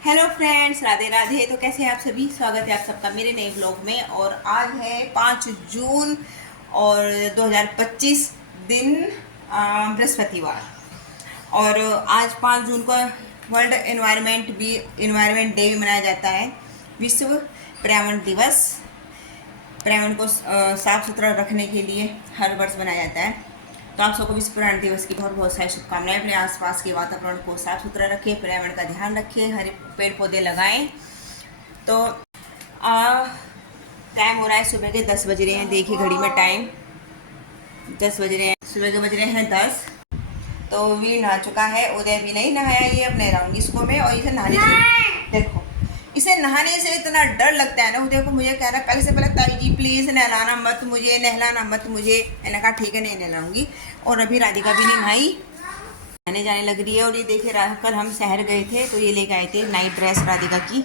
Hello friends, Radhe Radhe. तो कैसे हैं आप सभी? स्वागत है आप सबका मेरे नए ब्लॉग में। और आज है 5 जून और 2025 दिन बृहस्पतिवार। और आज 5 जून को वर्ल्ड एनवायरनमेंट डे भी मनाया जाता है। विश्व पर्यावरण दिवस। पर्यावरण को साफ सुथरा रखने के लिए हर वर्ष मनाया जाता है। तो आप सबको विश्व पर्यावरण दिवस की बहुत बहुत सारी शुभकामनाएं। अपने आसपास के वातावरण को साफ सुथरा रखें, पर्यावरण का ध्यान रखें, हरे पेड़ पौधे लगाएं। तो टाइम हो रहा है सुबह के 10 बज रहे हैं। देखिए घड़ी में टाइम 10 बज रहे हैं, सुबह के बज रहे हैं 10। तो वीर नहा चुका है, उदय भी नहीं नहाया। ये अब नहलाऊंगी इसको मैं। और इसे नहाने से देखो, इसे नहाने से इतना डर लगता है ना। उदय को मुझे कह रहा है पहले से पहले, ताई जी प्लीज़ नहलाना मत मुझे, नहलाना मत मुझे। मैंने कहा ठीक है नहीं नहलाऊंगी। और अभी राधिका भी नहीं नहाई, नहाने जाने लग रही है। और ये देखिए कल हम शहर गए थे तो ये लेके आए थे नाइट ड्रेस राधिका की,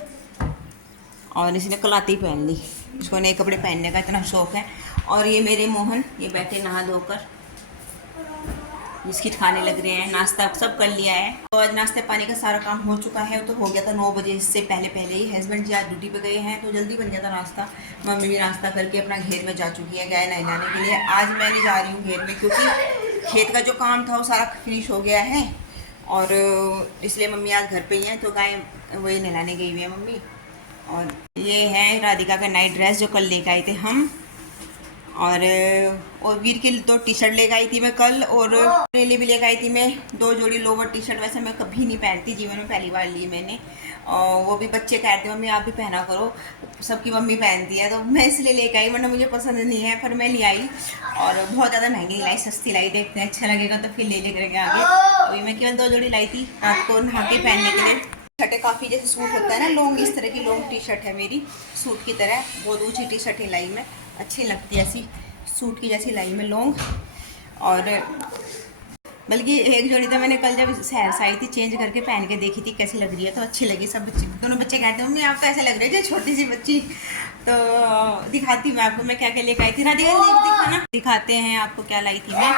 और इसने कल आते ही पहन ली। इसको नए कपड़े पहनने का इतना शौक है। और ये मेरे मोहन ये बैठे नहा धोकर बिस्किट खाने लग रहे हैं। नाश्ता सब कर लिया है। तो आज नाश्ते पानी का सारा काम हो चुका है। तो हो गया था 9 बजे से पहले पहले ही। हस्बैंड जी आज ड्यूटी पे गए हैं तो जल्दी बन गया था नाश्ता। मम्मी भी नाश्ता करके अपना घेर में जा चुकी है गाय नहलाने के लिए। आज मैं नहीं जा रही हूँ घेर में, क्योंकि खेत का जो काम था वो सारा फिनिश हो गया है। और इसलिए मम्मी आज घर पर ही हैं। तो गाय वही नहलाने गई हुई है मम्मी। और ये है राधिका का नाइट ड्रेस जो कल लेकर आए थे हम। और वीर की 2 टी शर्ट लेकर आई थी मैं कल। और मेरे लिए भी लेकर आई थी मैं 2 जोड़ी लोवर टी शर्ट। वैसे मैं कभी नहीं पहनती, जीवन में पहली बार ली मैंने। और वो भी बच्चे कहते हैं मम्मी आप भी पहना करो, सबकी मम्मी पहनती है। तो मैं इसलिए लेकर आई, वरना मुझे पसंद नहीं है, पर मैं ले आई। और बहुत ज़्यादा महंगी लाई, सस्ती लाई। देखते हैं अच्छा लगेगा तो फिर ले करेंगे आगे। अभी मैं केवल 2 जोड़ी लाई थी रात को नहा के पहनने के लिए। शर्टें काफ़ी जैसे सूट होता है ना लॉन्ग, इस तरह की लॉन्ग टी शर्ट है मेरी सूट की तरह। बहुत ऊँची टी शर्ट ही लाई मैं, अच्छी लगती है ऐसी सूट की जैसी लाई में लॉन्ग। और बल्कि एक जोड़ी तो मैंने कल जब शहर से आई थी चेंज करके पहन के देखी थी कैसी लग रही है, तो अच्छी लगी। सब बच्चे, दोनों बच्चे कहते हैं मम्मी आप तो ऐसे लग रहे थे छोटी सी बच्ची। तो दिखाती हूँ मैं आपको मैं क्या क्या लेकर आई थी। दिखाना दिखाते हैं आपको क्या लाई थी मैं।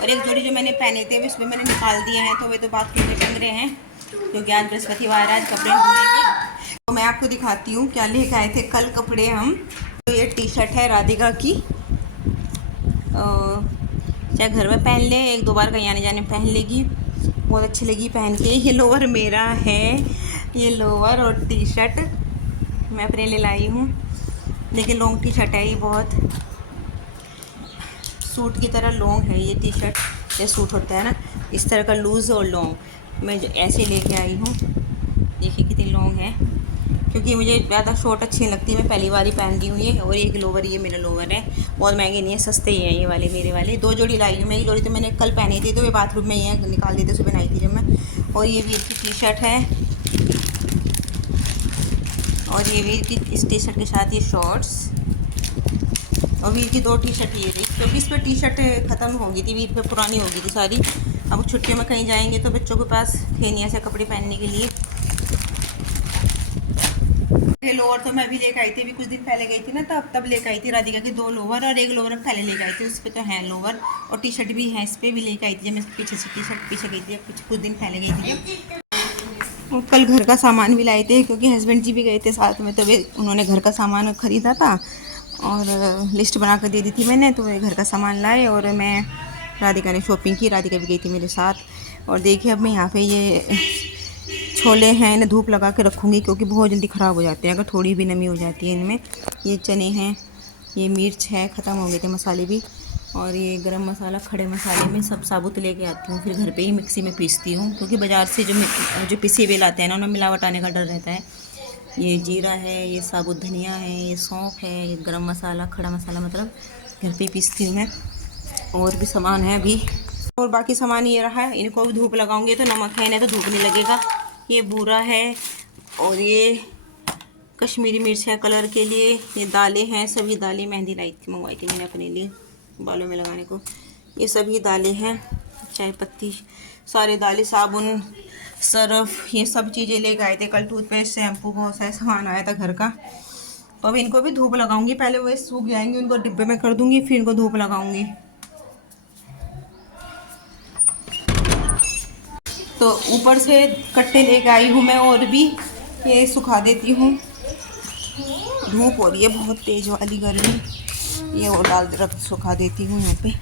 और एक जोड़ी जो मैंने पहने थे उसमें मैंने निकाल दिए हैं, तो वे तो बाथरूम में टंग रहे हैं क्योंकि आज बृहस्पतिवार आज कपड़े धुलेंगे। तो मैं आपको दिखाती हूँ क्या लेकर आए थे कल कपड़े हम। तो ये टी शर्ट है राधिका की, चाहे घर में पहन ले, 1-2 बार कहीं आने जाने पहन लेगी, बहुत अच्छी लगी पहन के। ये लोअर मेरा है, ये लोअर और टी शर्ट मैं अपने लिए लाई हूँ। लेकिन लॉन्ग टी शर्ट है ये, बहुत सूट की तरह लॉन्ग है ये टी शर्ट। ये सूट होता है ना इस तरह का लूज़ और लॉन्ग, मैं जो ऐसे लेके आई हूँ। देखिए कितनी लॉन्ग है, क्योंकि मुझे ज़्यादा शॉर्ट अच्छी नहीं लगती। मैं पहली बार ही पहन रही हूँ ये। और एक लोवर, ये मेरा लोवर है, बहुत महंगे नहीं है, सस्ते ही हैं ये वाले मेरे वाले। 2 जोड़ी लाई हूँ मैं। एक जोड़ी तो मैंने कल पहनी थी तो वे बाथरूम में ही है, निकाल दी थी सुबह नहाई थी जब मैं। और ये वीर की टी शर्ट है, और ये वीर की इस टी शर्ट के साथ ये शॉर्ट्स। और वीर की 2 टी शर्ट ये थी, क्योंकि इस पर टी शर्ट ख़त्म हो गई थी, वीर पे पुरानी हो गई थी सारी। अब छुट्टियों में कहीं जाएंगे तो बच्चों के पास थे नहीं ऐसे कपड़े पहनने के लिए। लोअर तो मैं भी लेकर आई थी, अभी कुछ दिन पहले गई थी ना, तब लेकर आई थी राधिका की 2 लोअर। और एक लोअर पहले लेकर आई थी, उस पर तो है लोअर। और टी शर्ट भी है इस पर भी लेकर आई थी जब मैं पीछे से टी शर्ट पीछे गई थी, कुछ दिन पहले गई थी। और कल घर का सामान भी लाए थे, क्योंकि हस्बैंड जी भी गए थे साथ में, तो वे उन्होंने घर का सामान ख़रीदा था और लिस्ट बना कर दे दी थी मैंने। तो वे घर का सामान लाए और मैं राधिका ने शॉपिंग की। राधिका भी गई थी मेरे साथ। और देखिए अब मैं यहाँ पे ये छोले हैं, इन्हें धूप लगा के रखूँगी, क्योंकि बहुत जल्दी ख़राब हो जाते हैं अगर थोड़ी भी नमी हो जाती है इनमें। ये चने हैं, ये मिर्च है, ख़त्म हो गए थे मसाले भी। और ये गरम मसाला, खड़े मसाले में सब साबुत लेके आती हूँ, फिर घर पे ही मिक्सी में पीसती हूँ, क्योंकि बाज़ार से जो पिसे हुए लाते हैं ना उनमें मिलावट आने का डर रहता है। ये जीरा है, ये साबुत धनिया है, ये सौंफ है, ये गरम मसाला, खड़ा मसाला मतलब घर पे ही पीसती हूँ मैं। और भी सामान है अभी, और बाकी सामान ये रहा है। इनको भी धूप लगाऊंगी तो नमक है, इन्हें तो धूप नहीं लगेगा। ये बूरा है, और ये कश्मीरी मिर्च है कलर के लिए। ये दालें हैं, सभी दालें मेहंदी लाई थी, मंगवाई थी मैंने अपने लिए बालों में लगाने को। ये सभी दालें हैं, चाय पत्ती, सारे दालें, साबुन, सर्फ, ये सब चीज़ें लेकर आए थे कल। टूथपेस्ट, शैम्पू, बहुत सारा सामान आया था घर का। तो अब इनको भी धूप लगाऊंगी, पहले वो सूख जाएंगे, उनको डिब्बे में कर दूंगी, फिर इनको धूप लगाऊंगी। तो ऊपर से कट्टे लेके आई हूँ मैं और भी, ये सुखा देती हूँ। धूप हो रही है बहुत तेज वाली गर्मी, ये वो डाल रख सुखा देती हूँ यहाँ पे।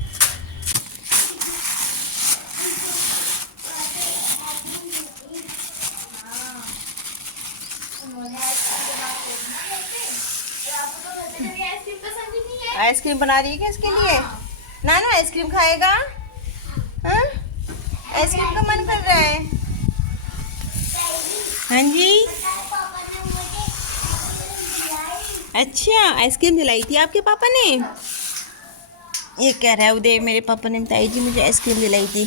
आइसक्रीम बना रही है क्या इसके लिए? ना ना आइसक्रीम खाएगा? हाँ, आइसक्रीम का मन कर रहा है। हाँ जी, अच्छा आइसक्रीम दिलाई थी आपके पापा ने? ये कह रहा है उदय, मेरे पापा ने बताई जी मुझे आइसक्रीम दिलाई थी।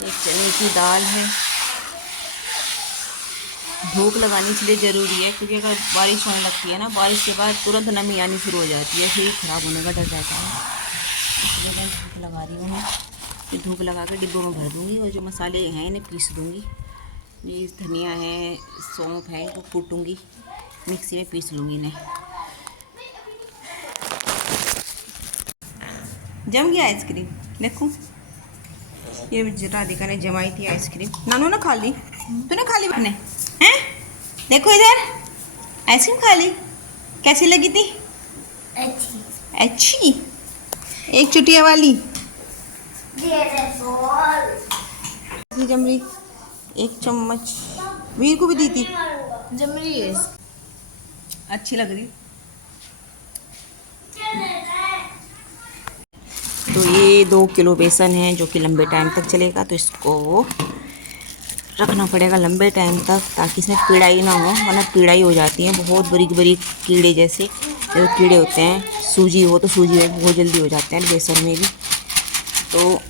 एक चने की दाल है। धूप लगानी इसलिए ज़रूरी है क्योंकि अगर बारिश होने लगती है ना, बारिश के बाद तुरंत नमी आनी शुरू हो जाती है, फिर ख़राब होने का डर रहता है। इसलिए मैं धूप लगा रही हूँ। फिर धूप लगा कर डिब्बों में भर दूँगी और जो मसाले हैं इन्हें पीस दूँगी। ये धनिया है, सौंफ है, इनको कूटूँगी, मिक्सी में पीस लूँगी इन्हें। जम गया आइसक्रीम, देखो ये राधिका ने जमाई थी आइसक्रीम। नानू ना खा ली? तूने खा ली अपने? हैं? देखो इधर, आइसक्रीम खा ली। कैसी लगी थी? अच्छी। अच्छी? एक चुटिया वाली जम रही। एक चम्मच वीर को भी दी थी। जम रही है, अच्छी लग रही। तो ये 2 किलो बेसन है जो कि लंबे टाइम तक चलेगा, तो इसको रखना पड़ेगा लंबे टाइम तक ताकि इसमें कीड़ाई ना हो, वरना कीड़ाई हो जाती है बहुत बरीक बरीक कीड़े जैसे कीड़े होते हैं। सूजी हो तो सूजी में बहुत जल्दी हो जाते हैं, बेसन में भी। तो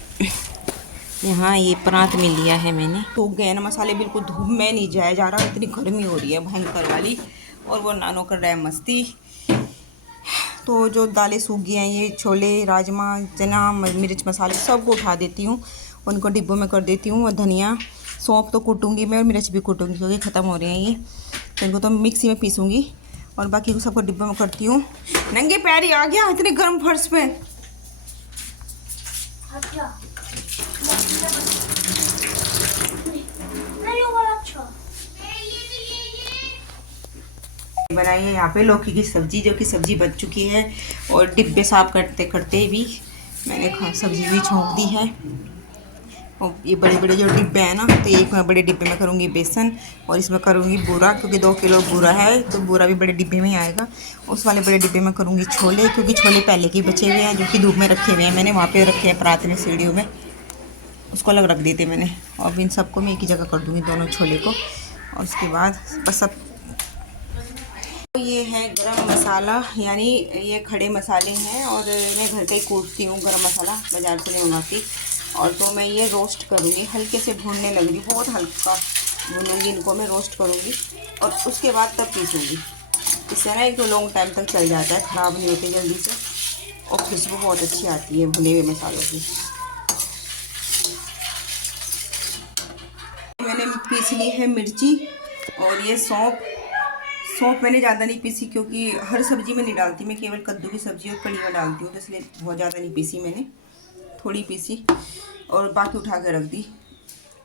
यहाँ ये परात में लिया है मैंने। तो गए ना मसाले, बिल्कुल धूप में नहीं जाया जा रहा, इतनी गर्मी हो रही है भयंकर वाली। और वो नानो कर रहा है मस्ती। तो जो दालें सूख गई हैं, ये छोले, राजमा, चना, मिर्च मसाले सबको उठा देती हूँ, उनको डिब्बों में कर देती हूँ। और धनिया सौंफ तो कूटूँगी मैं और मिर्च भी कूटूँगी क्योंकि ख़त्म हो रहे हैं ये, तो इनको तो मिक्सी में पीसूँगी और बाकी को सबको डिब्बों में करती हूँ। नंगे पैर ही आ गया इतने गर्म फर्श पे। बनाई है यहाँ पे लौकी की सब्जी, जो कि सब्जी बच चुकी है और डिब्बे साफ करते करते भी मैंने सब्जी भी छोंक दी है। और ये बड़े बड़े जो डिब्बे हैं ना, तो एक मैं बड़े डिब्बे में करूँगी बेसन और इसमें करूँगी बूरा, क्योंकि 2 किलो बूरा है तो बूरा भी बड़े डिब्बे में ही आएगा। उस वाले बड़े डिब्बे में करूँगी छोले, क्योंकि छोले पहले के बचे हुए हैं जो कि धूप में रखे हुए हैं, मैंने वहाँ पे रखे हैं परात में सीढ़ियों में, उसको अलग रख देते मैंने। और इन सबको मैं एक ही जगह कर दूँगी दोनों छोले को। और उसके बाद बस सब ये है गरम मसाला, यानी ये खड़े मसाले हैं और मैं घर का ही कूटती हूँ गरम मसाला, बाज़ार से नहीं मंगाती। और तो मैं ये रोस्ट करूँगी, हल्के से भूनने लग रही, बहुत हल्का भूनूँगी इनको, मैं रोस्ट करूँगी और उसके बाद तब पीसूँगी। इससे ना एक तो लॉन्ग टाइम तक चल जाता है, ख़राब नहीं होते जल्दी से और खुशबू बहुत अच्छी आती है भुने हुए मसालों की। मैंने पीस ली है मिर्ची और ये सौंफ मैंने ज़्यादा नहीं पीसी क्योंकि हर सब्ज़ी में नहीं डालती, मैं केवल कद्दू की सब्ज़ी और कड़ी में डालती हूँ, तो इसलिए बहुत ज़्यादा नहीं पीसी मैंने, थोड़ी पीसी और बाकी उठा के रख दी,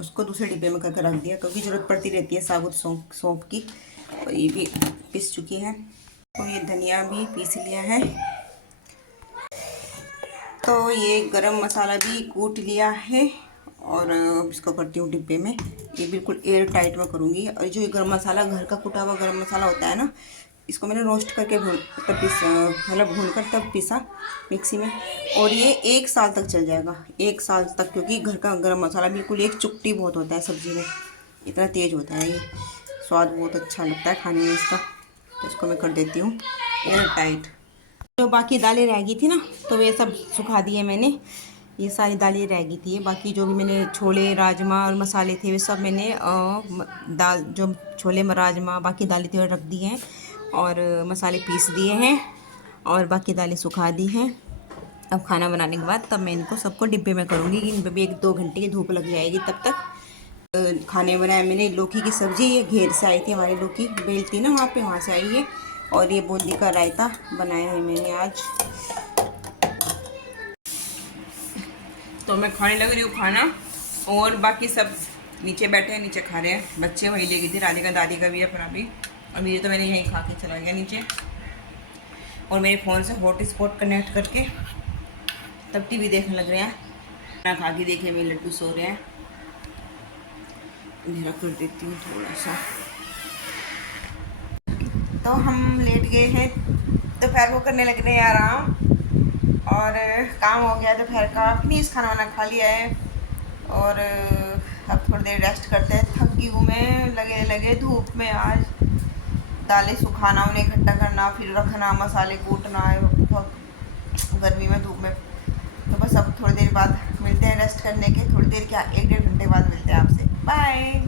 उसको दूसरे डिब्बे में करके रख दिया क्योंकि ज़रूरत पड़ती रहती है साबुत सौंफ की। और ये भी पीस चुकी है और ये धनिया भी पीस लिया है। तो ये गरम मसाला भी कूट लिया है और इसको करती हूँ डिब्बे में, ये बिल्कुल एयर टाइट में करूँगी। और जो ये गरम मसाला घर का कुटा हुआ गरम मसाला होता है ना, इसको मैंने रोस्ट करके मतलब भून कर तब पीसा मिक्सी में, और ये 1 साल तक चल जाएगा, 1 साल तक, क्योंकि घर का गरम मसाला बिल्कुल एक चुटकी बहुत होता है सब्ज़ी में, इतना तेज़ होता है ये, स्वाद बहुत अच्छा लगता है खाने में इसका। तो इसको मैं कर देती हूँ एयर टाइट। जो बाकी दालें रह गई थी ना, तो वे सब सुखा दिए मैंने, ये सारी दालें रह गई थी। बाकी जो भी मैंने छोले, राजमा और मसाले थे वे सब मैंने दाल, जो छोले में राजमा बाकी दालें थी वो रख दी हैं और मसाले पीस दिए हैं और बाकी दालें सुखा दी हैं। अब खाना बनाने के बाद तब मैं इनको सबको डिब्बे में करूँगी, इन पर भी 1-2 घंटे की धूप लग जाएगी तब तक। खाने बनाया मैंने लौकी की सब्ज़ी, ये घेर से आई थी हमारी लौकी, बेलती ना वहाँ पे, वहाँ से आई है। और ये बूंदी का रायता बनाया है मैंने आज। तो मैं खाने लग रही हूँ खाना, और बाकी सब नीचे बैठे हैं, नीचे खा रहे हैं। बच्चे वही ले गई थी, राधिका दादी का भी है अपना भी, और मेरी तो मैंने यहीं खा के चला गया नीचे। और मेरे फ़ोन से हॉटस्पॉट कनेक्ट करके तब टीवी देखने लग रहे हैं। खाना खा के देखे मेरे लड्डू सो रहे हैं। अंधेरा कर देती हूँ थोड़ा सा। तो हम लेट गए हैं, दोपहर को करने लग रहे हैं आराम, और काम हो गया दोपहर का, फिनिश खाना वाना खा लिया है। और अब थोड़ी देर रेस्ट करते हैं। थक गई हूँ मैं, लगे धूप में आज दालें सुखाना, उन्हें इकट्ठा करना, फिर रखना, मसाले कूटना है, बहुत गर्मी में धूप में। तो बस अब थोड़ी देर बाद मिलते हैं रेस्ट करने के, थोड़ी देर क्या 1-1.5 घंटे बाद मिलते हैं आपसे। बाय।